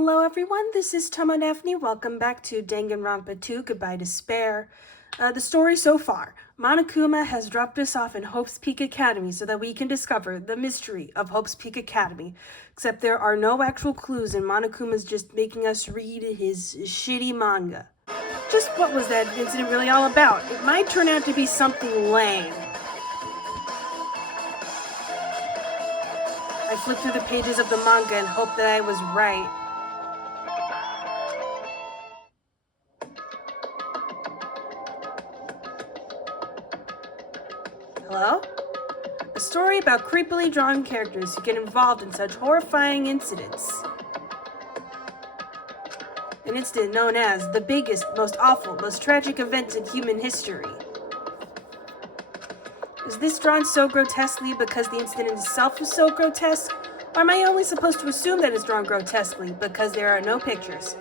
Hello everyone, this is Daphne. Welcome back to Danganronpa 2, Goodbye Despair. The story so far. Monokuma has dropped us off in Hope's Peak Academy so that we can discover the mystery of Hope's Peak Academy. Except there are no actual clues and Monokuma's just making us read his shitty manga. Just what was that incident really all about? It might turn out to be something lame. I flipped through the pages of the manga and hoped that I was right. Hello? A story about creepily drawn characters who get involved in such horrifying incidents. An incident known as the biggest, most awful, most tragic event in human history. Is this drawn so grotesquely because the incident itself is so grotesque? Or am I only supposed to assume that it's drawn grotesquely because there are no pictures?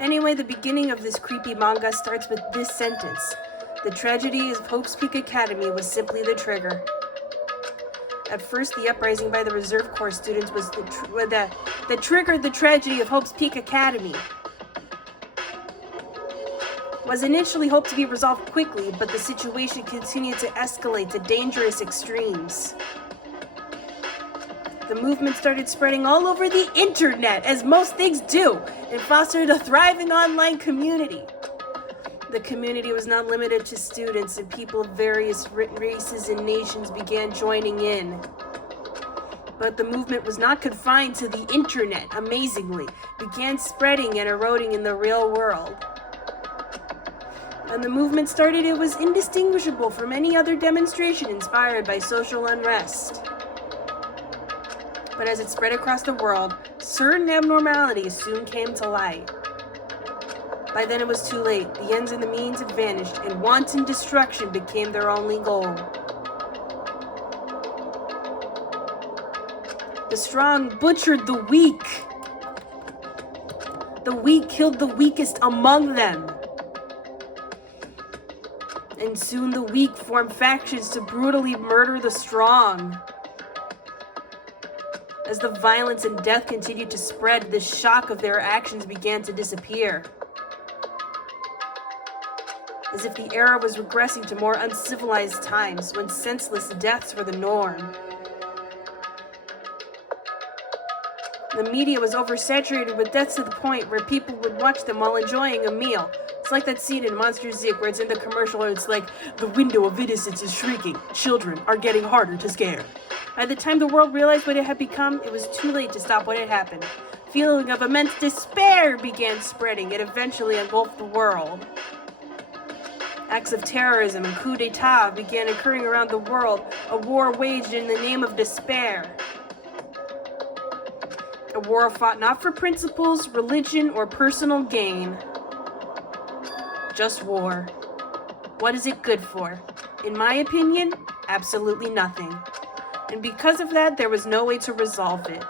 Anyway, the beginning of this creepy manga starts with this sentence. The tragedy of Hope's Peak Academy was simply the trigger. At first, the uprising by the Reserve Corps students was that triggered the tragedy of Hope's Peak Academy. Was initially hoped to be resolved quickly, but the situation continued to escalate to dangerous extremes. The movement started spreading all over the internet, as most things do, and fostered a thriving online community. The community was not limited to students, and people of various races and nations began joining in. But the movement was not confined to the internet, amazingly. It began spreading and eroding in the real world. When the movement started, it was indistinguishable from any other demonstration inspired by social unrest. But as it spread across the world, certain abnormalities soon came to light. By then it was too late. The ends and the means had vanished, and wanton destruction became their only goal. The strong butchered the weak. The weak killed the weakest among them. And soon the weak formed factions to brutally murder the strong. As the violence and death continued to spread, the shock of their actions began to disappear. As if the era was regressing to more uncivilized times when senseless deaths were the norm. The media was oversaturated with deaths to the point where people would watch them while enjoying a meal. It's like that scene in Monsters Inc. where it's in the commercial where it's like, the window of innocence is shrinking. Children are getting harder to scare. By the time the world realized what it had become, it was too late to stop what had happened. A feeling of immense despair began spreading. It eventually engulfed the world. Acts of terrorism and coups d'etat began occurring around the world, a war waged in the name of despair. A war fought not for principles, religion, or personal gain. Just war. What is it good for? In my opinion, absolutely nothing. And because of that, there was no way to resolve it.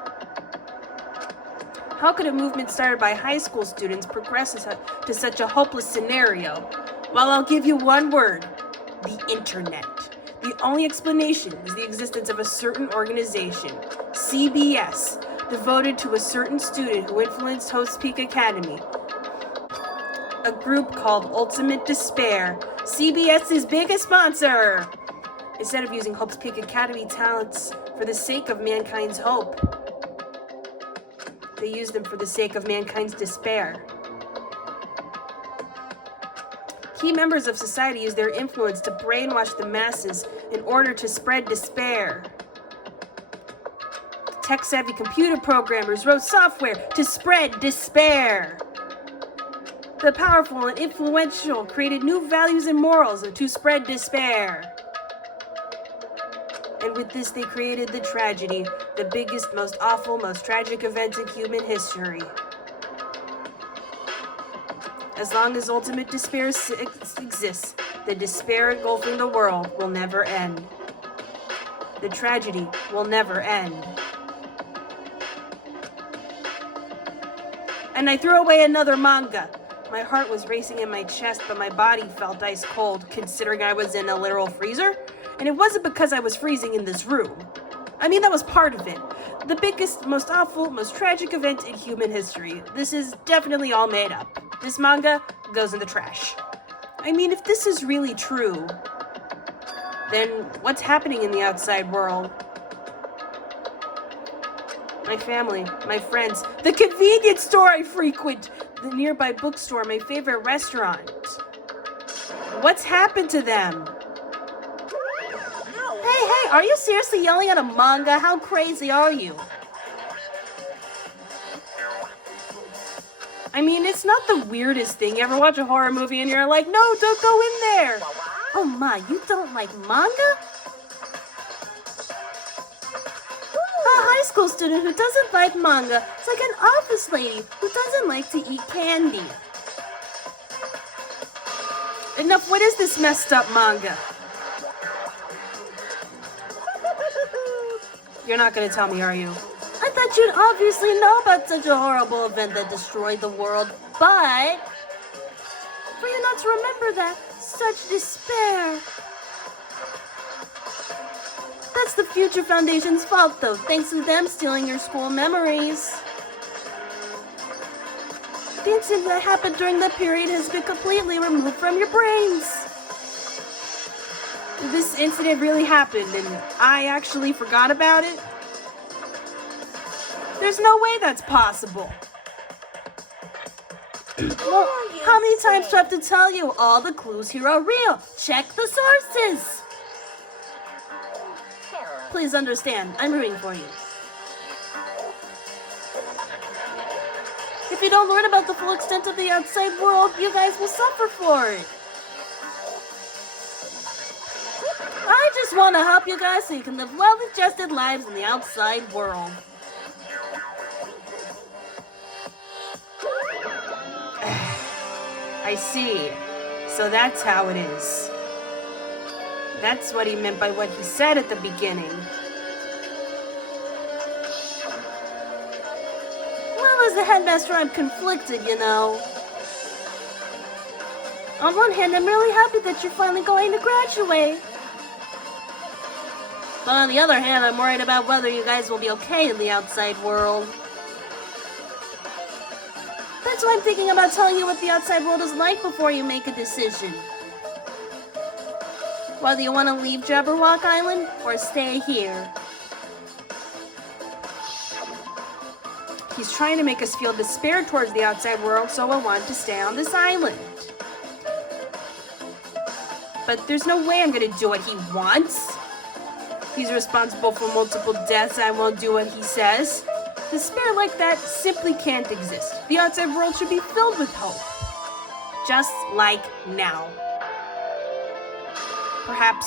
How could a movement started by high school students progress to such a hopeless scenario? Well, I'll give you one word. The internet. The only explanation is the existence of a certain organization, CBS, devoted to a certain student who influenced Hope's Peak Academy. A group called Ultimate Despair, CBS's biggest sponsor. Instead of using Hope's Peak Academy talents for the sake of mankind's hope, they used them for the sake of mankind's despair. Key members of society use their influence to brainwash the masses in order to spread despair. Tech-savvy computer programmers wrote software to spread despair. The powerful and influential created new values and morals to spread despair. And with this, they created the tragedy, the biggest, most awful, most tragic event in human history. As long as ultimate despair exists, the despair engulfing the world will never end. The tragedy will never end. And I threw away another manga. My heart was racing in my chest, but my body felt ice cold, considering I was in a literal freezer. And it wasn't because I was freezing in this room. I mean, that was part of it. The biggest, most awful, most tragic event in human history. This is definitely all made up. This manga goes in the trash. I mean, if this is really true, then what's happening in the outside world? My family, my friends, the convenience store I frequent, the nearby bookstore, my favorite restaurant. What's happened to them? Hey, are you seriously yelling at a manga? How crazy are you? I mean, it's not the weirdest thing. You ever watch a horror movie and you're like, no, don't go in there. Oh my, you don't like manga? A high school student who doesn't like manga. It's like an office lady who doesn't like to eat candy. Enough, what is this messed up manga? You're not gonna tell me, are you? I thought you'd obviously know about such a horrible event that destroyed the world, but for you not to remember that, such despair. That's the Future Foundation's fault, though, thanks to them stealing your school memories. The incident that happened during that period has been completely removed from your brains. This incident really happened, and I actually forgot about it? There's no way that's possible. Well, how many times do I have to tell you? All the clues here are real. Check the sources. Please understand, I'm rooting for you. If you don't learn about the full extent of the outside world, you guys will suffer for it. I just want to help you guys so you can live well-adjusted lives in the outside world. I see. So that's how it is. That's what he meant by what he said at the beginning. Well, as the headmaster, I'm conflicted, you know. On one hand, I'm really happy that you're finally going to graduate. But on the other hand, I'm worried about whether you guys will be okay in the outside world. That's why I'm thinking about telling you what the outside world is like before you make a decision. Whether you want to leave Jabberwock Island or stay here. He's trying to make us feel despair towards the outside world, so I want to stay on this island. But there's no way I'm going to do what he wants. He's responsible for multiple deaths. I won't do what he says. Despair like that simply can't exist. The outside world should be filled with hope. Just like now. Perhaps,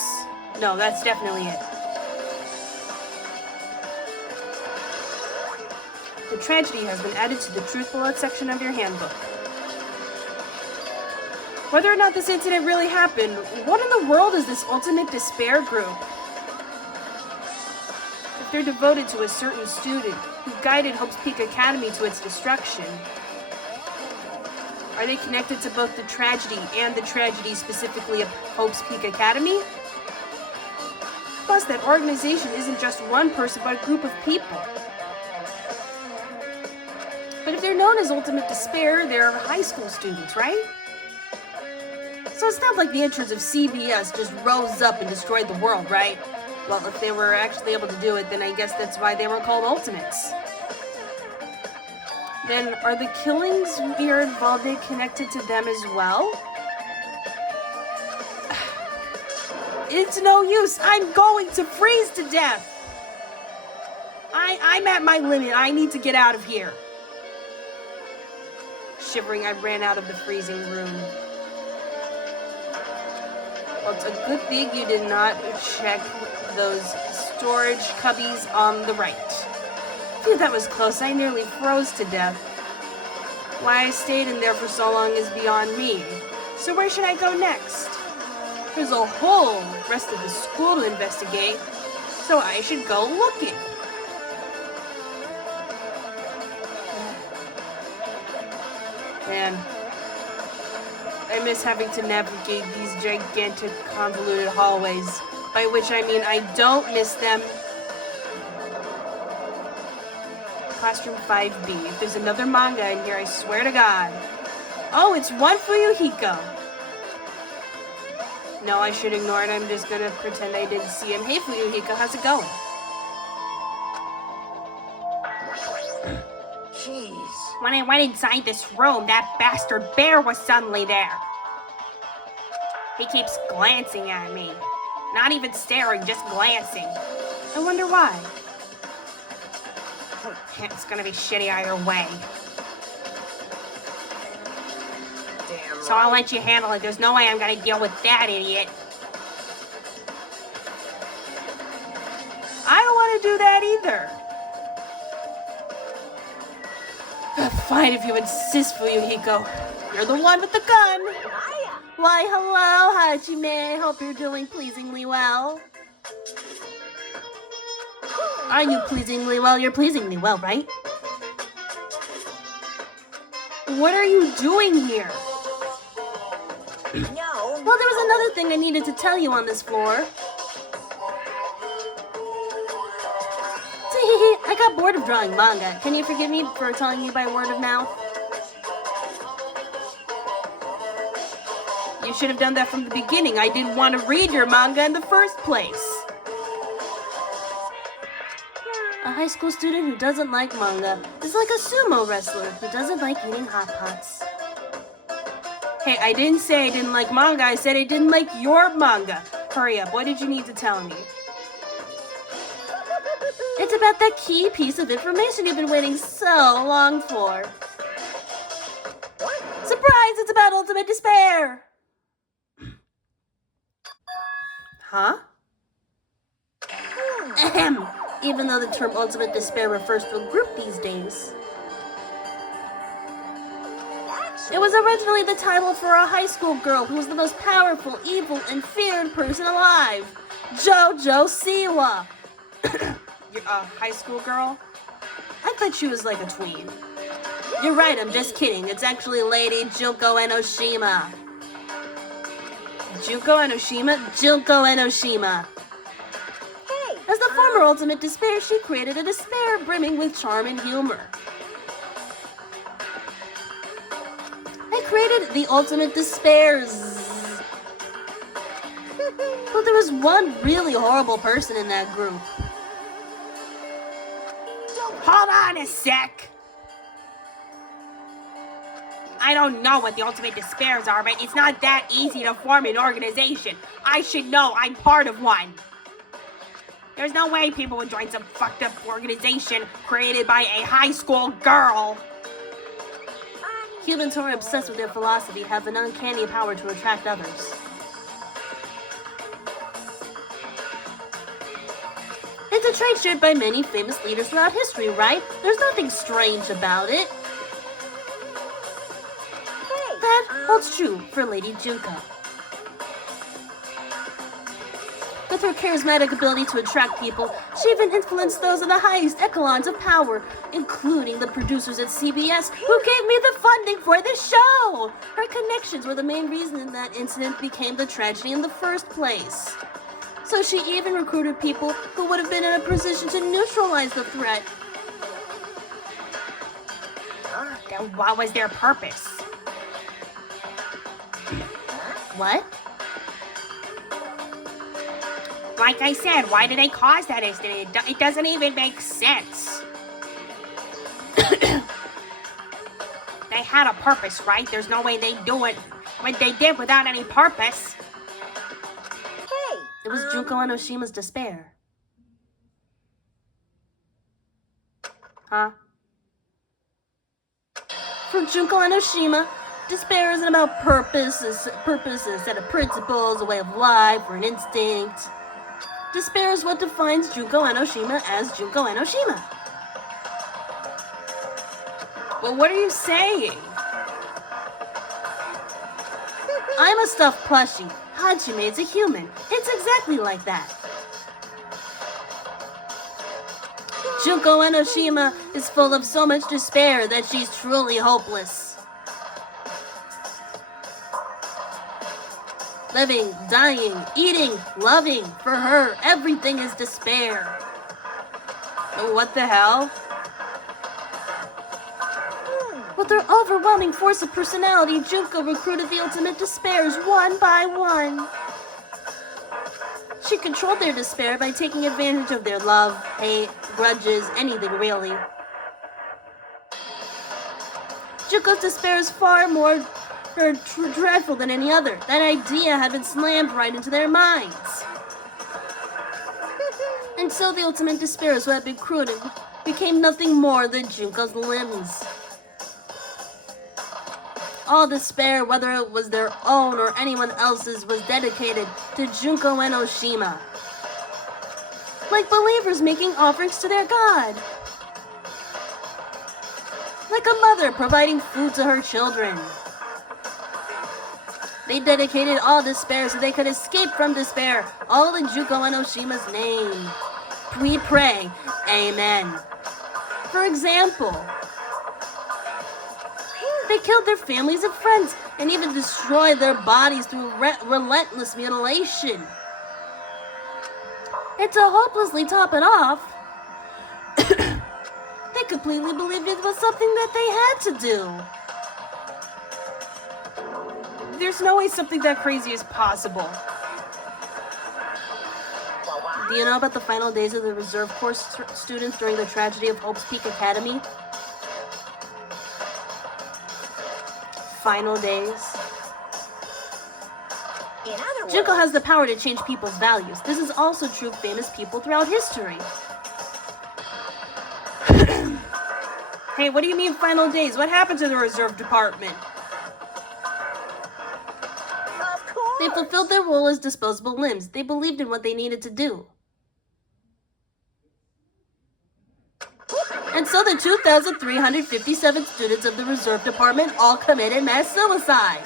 no, that's definitely it. The tragedy has been added to the Truth Bullet section of your handbook. Whether or not this incident really happened, what in the world is this ultimate despair group? If they're devoted to a certain student who guided Hope's Peak Academy to its destruction, are they connected to both the tragedy and the tragedy specifically of Hope's Peak Academy? Plus, that organization isn't just one person, but a group of people. But if they're known as Ultimate Despair, they're high school students, right? So it's not like the entrance of CBS just rose up and destroyed the world, right? Well, if they were actually able to do it, then I guess that's why they were called Ultimates. Then, are the killings we are involved in connected to them as well? It's no use. I'm going to freeze to death. I'm at my limit. I need to get out of here. Shivering, I ran out of the freezing room. Well, it's a good thing you did not check those storage cubbies on the right. Phew, that was close. I nearly froze to death. Why I stayed in there for so long is beyond me. So where should I go next? There's a whole rest of the school to investigate, so I should go looking. Man, I miss having to navigate these gigantic, convoluted hallways, by which I mean I don't miss them. classroom 5B. If there's another manga in here, I swear to God. Oh, it's one for you, Hiko. No, I should ignore it. I'm just gonna pretend I didn't see him. Hey, Fuyuhiko, how's it going? Jeez. When I went inside this room, that bastard bear was suddenly there. He keeps glancing at me. Not even staring, just glancing. I wonder why. It's gonna be shitty either way. Damn. So I'll let you handle it. There's no way I'm gonna deal with that idiot. I don't want to do that either. Fine if you insist, Fuyuhiko. You're the one with the gun. Why, hello, Hajime. Hope you're doing pleasingly well. Are you pleasingly well? You're pleasingly well, right? What are you doing here? No. Well, there was another thing I needed to tell you on this floor. I got bored of drawing manga. Can you forgive me for telling you by word of mouth? You should have done that from the beginning. I didn't want to read your manga in the first place. A high school student who doesn't like manga is like a sumo wrestler who doesn't like eating hot pots. Hey, I didn't say I didn't like manga. I said I didn't like your manga. Hurry up. What did you need to tell me? It's about that key piece of information you've been waiting so long for. Surprise! It's about ultimate despair! Huh? Ahem. Even though the term ultimate despair refers to a group these days. It was originally the title for a high school girl who was the most powerful, evil, and feared person alive. JoJo Siwa. You're a high school girl? I thought she was like a tween. You're right, I'm just kidding. It's actually Lady Junko Enoshima. Junko Enoshima? Junko Enoshima. Hey. As the former ultimate despair, she created a despair brimming with charm and humor. I created the ultimate despairs. But there was one really horrible person in that group. Hold on a sec. I don't know what the ultimate despairs are, but it's not that easy to form an organization. I should know. I'm part of one. There's no way people would join some fucked up organization created by a high school girl. Humans who are obsessed with their philosophy have an uncanny power to attract others. It's a trait shared by many famous leaders throughout history, right? There's nothing strange about it. Hey. That holds true for Lady Junko. With her charismatic ability to attract people, she even influenced those in the highest echelons of power, including the producers at CBS, who gave me the funding for the show! Her connections were the main reason that incident became the tragedy in the first place. So she even recruited people who would have been in a position to neutralize the threat. Then what was their purpose? What? Like I said, why did they cause that incident? It doesn't even make sense. They had a purpose, right? There's no way they'd do it what they did without any purpose. Hey. It was Junko Enoshima's despair. Huh? For Junko Enoshima, despair isn't about purpose is a set of principles, a way of life, or an instinct. Despair is what defines Junko Enoshima as Junko Enoshima. Well, what are you saying? I'm a stuffed plushie. Hajime is a human. It's exactly like that. Junko Enoshima is full of so much despair that she's truly hopeless. Living, dying, eating, loving, for her, everything is despair. What the hell? With her overwhelming force of personality, Junko recruited the ultimate despairs one by one. She controlled their despair by taking advantage of their love, hate, grudges, anything really. Junko's despair is far more dreadful than any other. That idea had been slammed right into their minds. And so the ultimate despairs who had been recruited became nothing more than Junko's limbs. All despair, whether it was their own or anyone else's, was dedicated to Junko Enoshima. Like believers making offerings to their god. Like a mother providing food to her children. They dedicated all despair so they could escape from despair, all in Junko Enoshima's name. We pray, Amen. For example, they killed their families and friends, and even destroyed their bodies through relentless mutilation. And to hopelessly top it off, they completely believed it was something that they had to do. There's no way something that crazy is possible. Do you know about the final days of the reserve course students during the tragedy of Hope's Peak Academy? Final days. In other words, Junko has the power to change people's values. This is also true of famous people throughout history. Hey, what do you mean final days? What happened to the reserve department? of course. They fulfilled their role as disposable limbs. They believed in what they needed to do. And so the 2,357 students of the reserve department all committed mass suicide.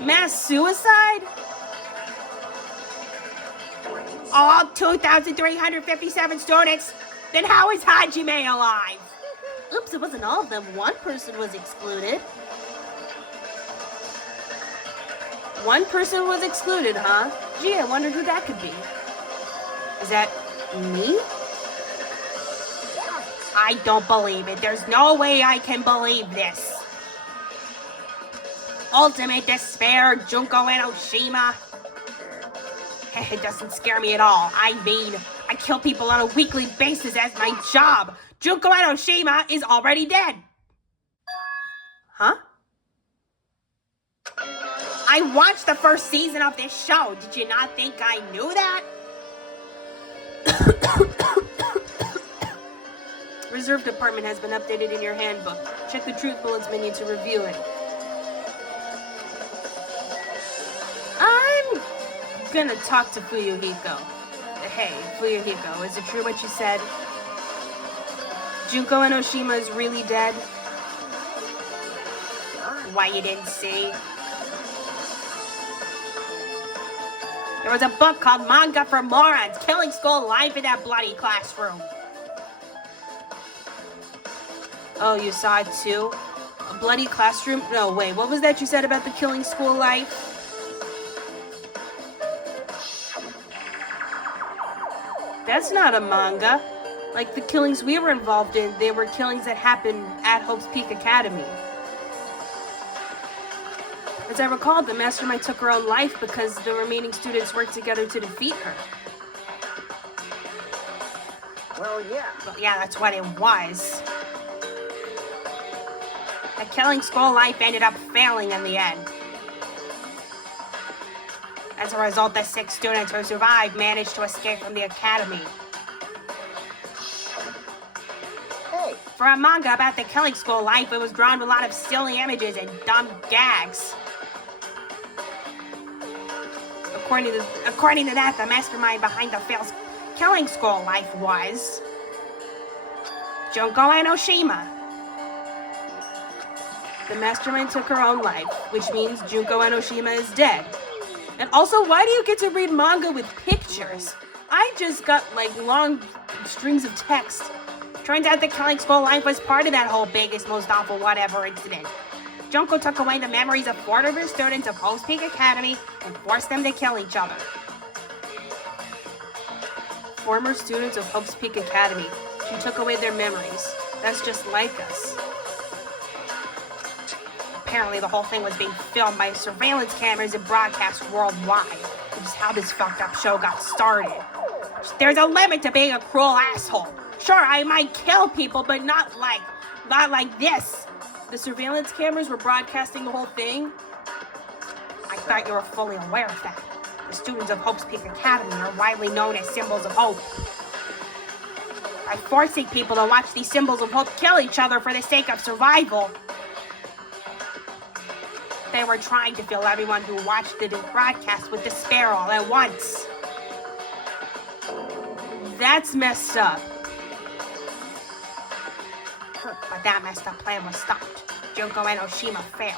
Mass suicide? All 2,357 students? Then how is Hajime alive? Oops, it wasn't all of them. One person was excluded. One person was excluded, huh? Gee, I wondered who that could be. Is that me? I don't believe it. There's no way I can believe this. Ultimate despair, Junko Enoshima. It doesn't scare me at all. I mean, I kill people on a weekly basis as my job. Junko Enoshima is already dead. Huh? I watched the first season of this show. Did you not think I knew that? Reserve department has been updated in your handbook. Check the truth bullets menu to review it. I'm gonna talk to Fuyuhiko. Hey, Fuyuhiko, is it true what you said? Junko Enoshima is really dead? Why you didn't see? There was a book called Manga for Morons, killing school life in that bloody classroom. Oh, you saw it too? A bloody classroom? No, wait, what was that you said about the killing school life? That's not a manga. Like the killings we were involved in, they were killings that happened at Hope's Peak Academy. As I recall, the mastermind took her own life because the remaining students worked together to defeat her. Well, yeah. Well, yeah, that's what it was. The killing school life ended up failing in the end. As a result, the 6 students who survived managed to escape from the academy. Hey, For a manga about the killing school life, it was drawn with a lot of silly images and dumb gags. According to that, the mastermind behind the failed killing school life was Junko Enoshima. The mastermind took her own life, which means Junko Enoshima is dead. And also, why do you get to read manga with pictures? I just got like long strings of text. Turns out the killing school life was part of that whole biggest, most awful whatever incident. Junko took away the memories of 4 of her students of Hope's Peak Academy and forced them to kill each other. Former students of Hope's Peak Academy. She took away their memories. That's just like us. Apparently the whole thing was being filmed by surveillance cameras and broadcast worldwide, which is how this fucked up show got started. There's a limit to being a cruel asshole. Sure, I might kill people, but not like this. The surveillance cameras were broadcasting the whole thing? I thought you were fully aware of that. The students of Hope's Peak Academy are widely known as symbols of hope. By forcing people to watch these symbols of hope kill each other for the sake of survival, they were trying to fill everyone who watched the broadcast with despair all at once. That's messed up. But that messed up plan was stopped. Junko Enoshima failed.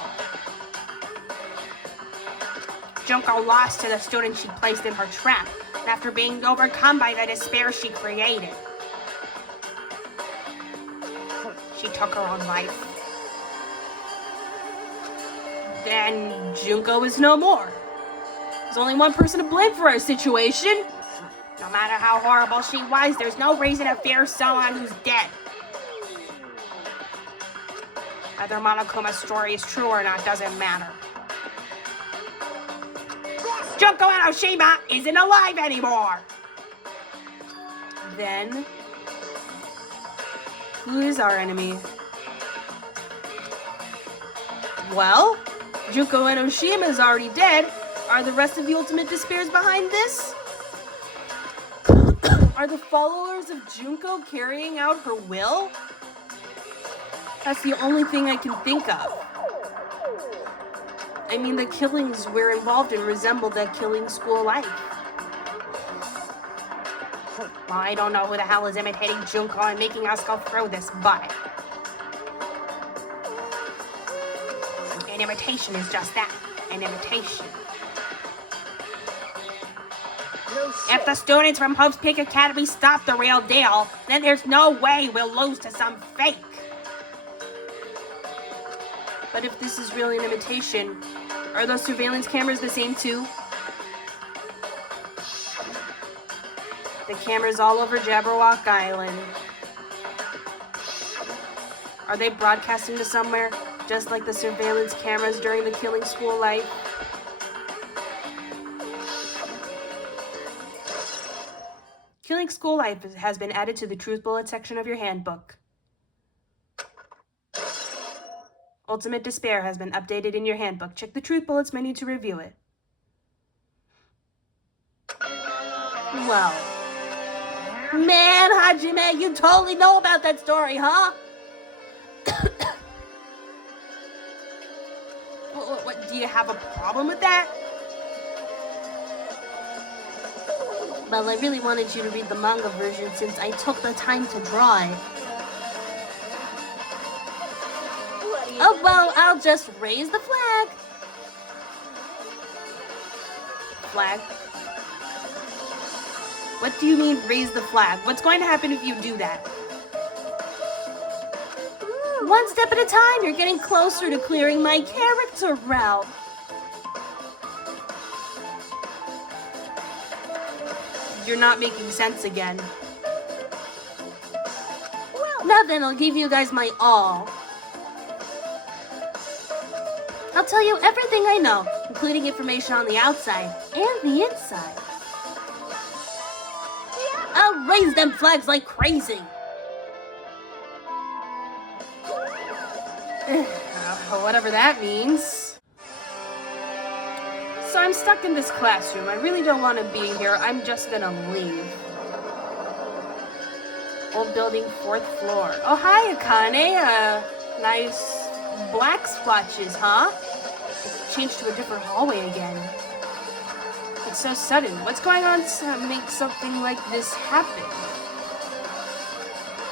Junko lost to the student she placed in her trap, after being overcome by the despair she created. She took her own life. Then Junko is no more. There's only one person to blame for our situation. No matter how horrible she was, there's no reason to fear someone who's dead. Whether Monokuma's story is true or not doesn't matter. Junko Enoshima isn't alive anymore! Then, who is our enemy? Well, Junko Enoshima is already dead. Are the rest of the Ultimate Despairs behind this? Are the followers of Junko carrying out her will? That's the only thing I can think of. I mean, the killings we're involved in resemble that killing school life. Well, I don't know who the hell is imitating Junko and making us go through this, but an imitation is just that, an imitation. No shit. If the students from Hope's Peak Academy stop the real deal, then there's no way we'll lose to some fake. But if this is really an imitation, are those surveillance cameras the same too? The cameras all over Jabberwock Island. Are they broadcasting to somewhere, just like the surveillance cameras during the killing school life? Killing school life has been added to the Truth Bullet section of your handbook. Ultimate Despair has been updated in your handbook. Check the Truth Bullets menu to review it. Well. Man, Hajime, you totally know about that story, huh? What, do you have a problem with that? Well, I really wanted you to read the manga version since I took the time to draw it. Oh, well, I'll just raise the flag. Flag? What do you mean, raise the flag? What's going to happen if you do that? One step at a time, you're getting closer to clearing my character route. You're not making sense again. Now then, I'll give you guys my all. I'll tell you everything I know, including information on the outside and the inside. I'll raise them flags like crazy. Whatever that means. So I'm stuck in this classroom. I really don't want to be here. I'm just gonna leave. Old building, 4th floor. Oh, hi, Akane. Nice black splotches, huh? It's changed to a different hallway again. It's so sudden. What's going on to make something like this happen?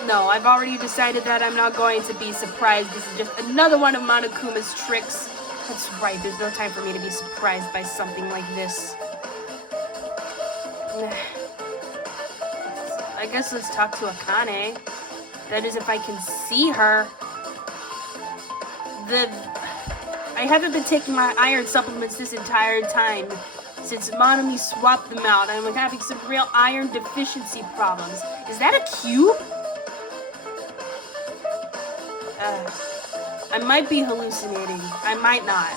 No, I've already decided that I'm not going to be surprised. This is just another one of Monokuma's tricks. That's right, there's no time for me to be surprised by something like this. I guess let's talk to Akane. That is, if I can see her. I haven't been taking my iron supplements this entire time. Since Monami swapped them out, I'm having some real iron deficiency problems. Is that a cube? I might be hallucinating. I might not.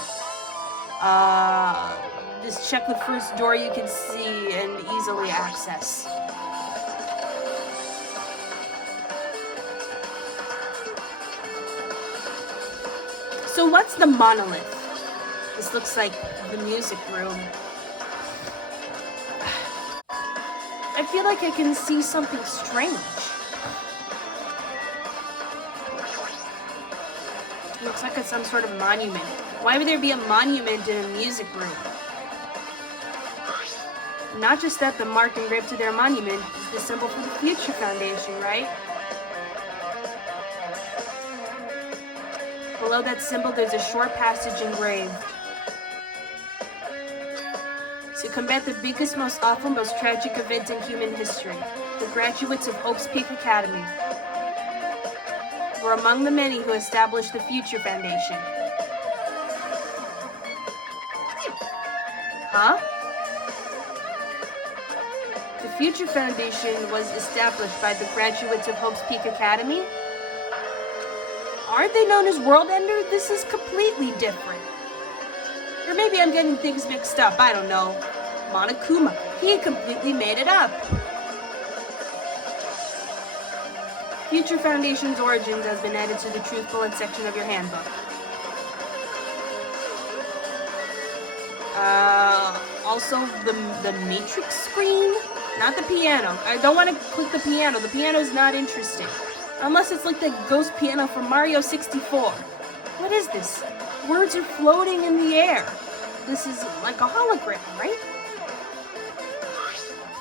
Just check the first door you can see and easily access. So what's the monolith? This looks like the music room. I feel like I can see something strange. Looks like it's some sort of monument. Why would there be a monument in a music room? Not just that, the mark engraved to their monument is the symbol for the Future Foundation, right? Below that symbol, there's a short passage engraved. To combat the biggest, most awful, most tragic event in human history, the graduates of Hope's Peak Academy were among the many who established the Future Foundation. Huh? The Future Foundation was established by the graduates of Hope's Peak Academy? Aren't they known as World Ender? This is completely different. Or maybe I'm getting things mixed up, I don't know. Monokuma, he completely made it up. Future Foundation's origins has been added to the Truth Bullet section of your handbook. Also the Matrix screen? Not the piano. I don't want to click the piano. The piano is not interesting. Unless it's like the ghost piano from Mario 64. What is this? Words are floating in the air. This is like a hologram, right?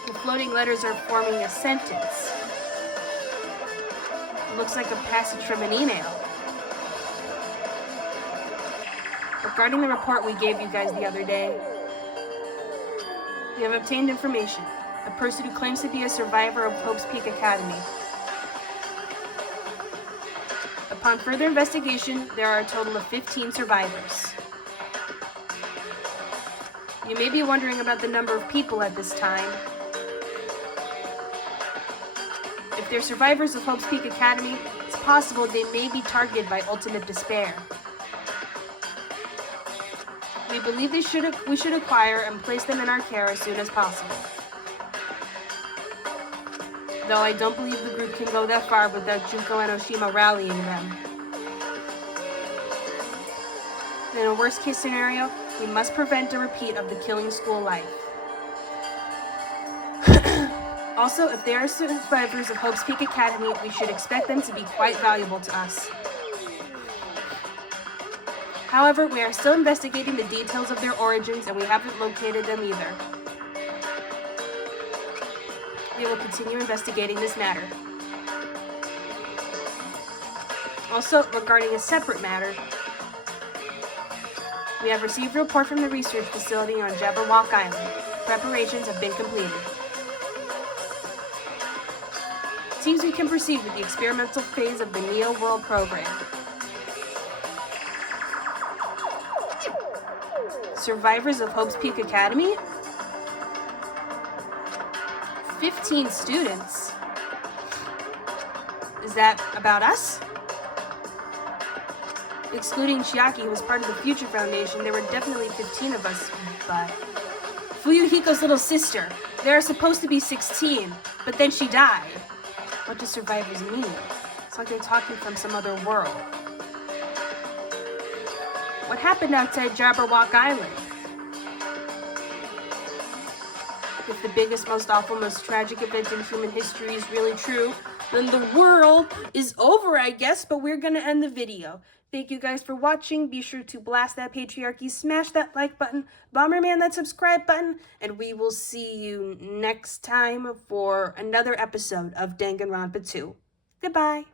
The floating letters are forming a sentence. It looks like a passage from an email. Regarding the report we gave you guys the other day, we have obtained information. A person who claims to be a survivor of Hope's Peak Academy. Upon further investigation, there are a total of 15 survivors. You may be wondering about the number of people at this time. If they're survivors of Hope's Peak Academy, it's possible they may be targeted by ultimate despair. We believe we should acquire and place them in our care as soon as possible. Though I don't believe the group can go that far without Junko Enoshima rallying them. In a worst-case scenario, we must prevent a repeat of the killing school life. Also, if they are survivors of Hope's Peak Academy, we should expect them to be quite valuable to us. However, we are still investigating the details of their origins and we haven't located them either. We will continue investigating this matter. Also, regarding a separate matter, we have received a report from the research facility on Jabberwock Island. Preparations have been completed. It seems we can proceed with the experimental phase of the Neo World program. Survivors of Hope's Peak Academy? 15 students? Is that about us? Excluding Chiaki, who was part of the Future Foundation, there were definitely 15 of us, but... Fuyuhiko's little sister. There are supposed to be 16, but then she died. What do survivors mean? It's like they're talking from some other world. What happened outside Jabberwock Island? If the biggest, most awful, most tragic event in human history is really true, then the world is over, I guess, but we're gonna end the video. Thank you guys for watching. Be sure to blast that patriarchy, smash that like button, Bomberman that subscribe button, and we will see you next time for another episode of Danganronpa 2. Goodbye.